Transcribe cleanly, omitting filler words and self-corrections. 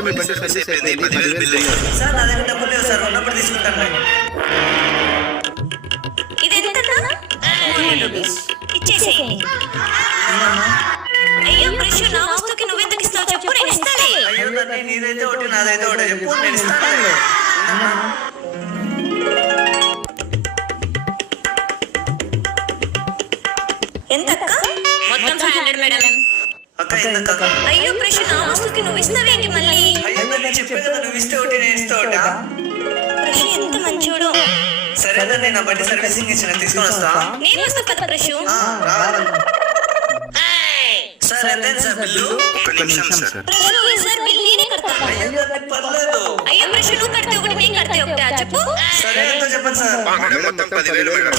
Sir మీ బండి service అయిపోయింది 10,000 bill అయ్యింది సార్ నా దగ్గర డబ్బులు లేవు సార్ ఉన్నప్పుడు తీసుకుంటాను ఇది ఎంతన్నా 200 రూపీస్ ఇచ్చేసేయండి. అయ్యో ప్రెషు నా వస్తువుకి నువ్వెందుకు ఇస్తావు చెప్పు నేను ఇస్తాలే. అయ్యో నన్ను నీదైతే ఒకటి నాదైతే ఒకటి చెప్పు నేను ఇస్తాను. ఎంతక్క? మొత్తం 500 మేడం. అక్క ఎందుకక్క? అయ్యో ప్రెషు నా వస్తువుకి నువ్వు ఇస్తావేంటి మళ్ళీ? అయ్యో నేను చెప్పే కదా నువ్వు ఇస్తే ఒకటి నేను ఇస్తే ఒకటా? ప్రెషు ఎంత మంచోడు. సరే నేను నా బండి సర్వీసింగ్ ఇచ్చిన తీసుకొని వస్తా. నేను వస్తా కదా ప్రెషు. రావాలి సార్. ఎంత సార్ బిల్లు? ఒక్క నిమిషం సార్. ప్రెషు సార్ బిల్ నేనే కడతాను. అయ్యో నాకు పర్లేదు. అయ్యో ప్రెషు నువ్వు కడితే ఒకటి నేను కడితే ఒకటా చెప్పు. సరే ఎంతో చెప్పండి సార్. మేడం మొత్తం 10,000 మేడం.